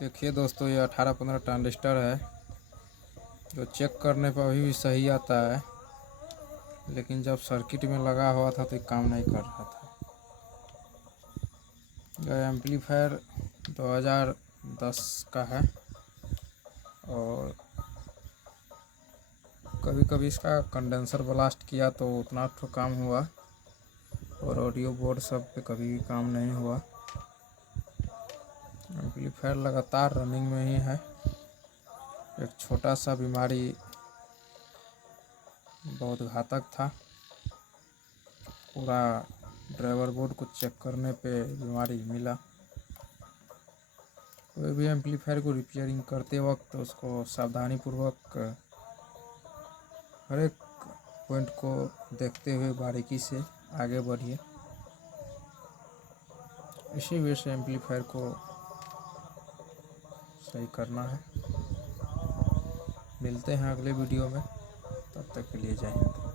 देखिए दोस्तों, ये 18-15 ट्रांजिस्टर है जो चेक करने पर अभी भी सही आता है, लेकिन जब सर्किट में लगा हुआ था तो ये काम नहीं कर रहा था। यह एम्पलीफायर 2010 का है और कभी कभी इसका कंडेंसर ब्लास्ट किया तो उतना तो काम हुआ और ऑडियो बोर्ड सब पे कभी भी काम नहीं हुआ। एम्पलीफायर लगातार रनिंग में ही है। एक छोटा सा बीमारी बहुत घातक था। पूरा ड्राइवर बोर्ड को चेक करने पे बीमारी मिला। कोई भी एम्पलीफायर को रिपेयरिंग करते वक्त उसको सावधानी पूर्वक हर एक पॉइंट को देखते हुए बारीकी से आगे बढ़िए। इसी वजह से एम्पलीफायर को सही करना है। मिलते हैं अगले वीडियो में, तब तक के लिए जय हिंद।